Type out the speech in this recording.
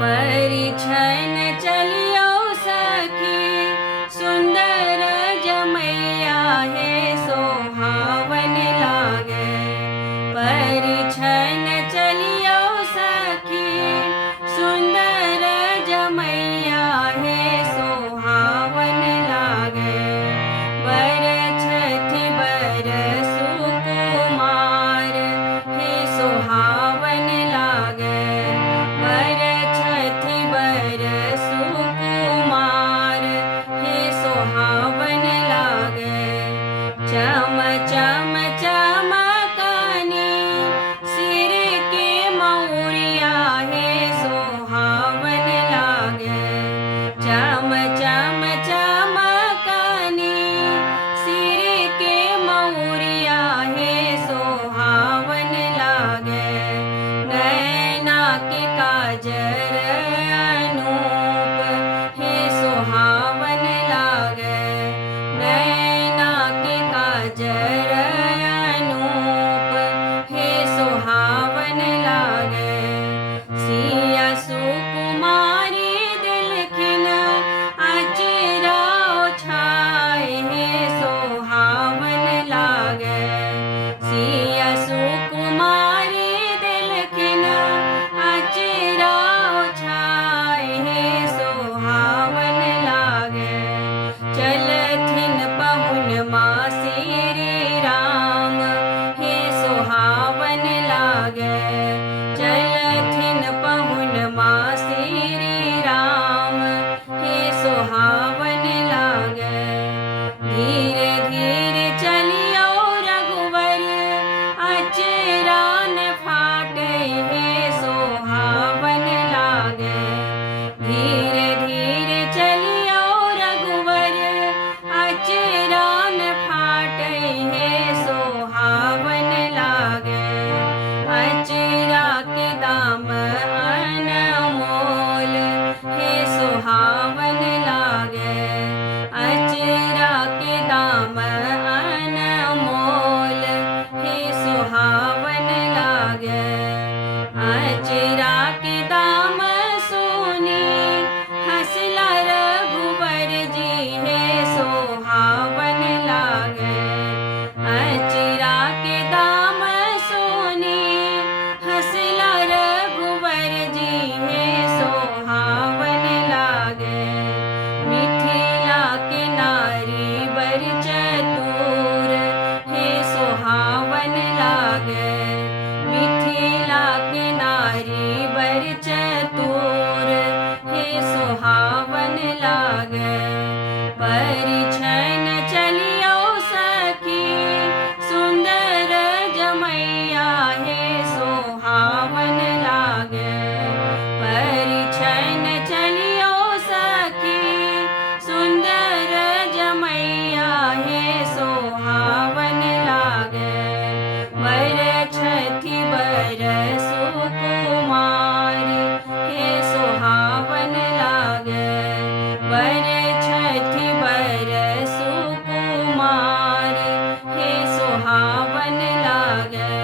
परिछन चलियो सखी, सुंदर जमैया हे सोहावन लागे। परिछन चलियो सखी, सुंदर जमैया हे सोहावन लागे। बर छठी बर सुकुमार हे सोहावन लागे। बर छठी बर सुकुमार हे सोहावन लागे। चम चम चमकनी सिर के मौरिया हे सोहावन लागे। चम चम चमकनी सिर के मौरिया हे सोहावन लागे। नैना के काजर अनूप हे सोहावन लागे। नैना के काजर अनूप हे सोहावन लागे। सिया सुकुमारी दिलखिन अचरा ओछाए हे सोहावन लागे। सिया सुकुमारी दिलखिन अचरा ओछाए हे सोहावन लागे। चलथिन पहुन माँ श्री राम हे सोहावन लागे। चलथिन पहुन माँ श्री राम हे सोहावन लागे। धीरे धीरे चलियो रघुवर, अचरा न फाटे हे सोहावन लागे। धीरे धीरे चलियो रघुवर, अचरा न फाटे हे सोहावन लागे। अचरा के दाम अनमोल हे सोहावन लागे। अचरा के दाम अनमोल हे सोहावन लागे। अचरा के दाम सोने हंसला रघुवर जी हे सोहावन लागे। अचरा के दाम सोने हंसला रघुवर जी हे सोहावन लागे। मिथिला के नारी बर चतुर हे सोहावन लागे। मिथिला के नारी बर चतुर हे सोहावन लागे। परिछन चलियो सखी, सुंदर जमैया हे सोहावन लागे। परिछन चलियो सखी, सुंदर जमैया हे सोहावन लागे। बर छठी बर सुकुमारी हे सोहावन लागे। बर छठी बर सुकुमारी हे सोहावन लागे।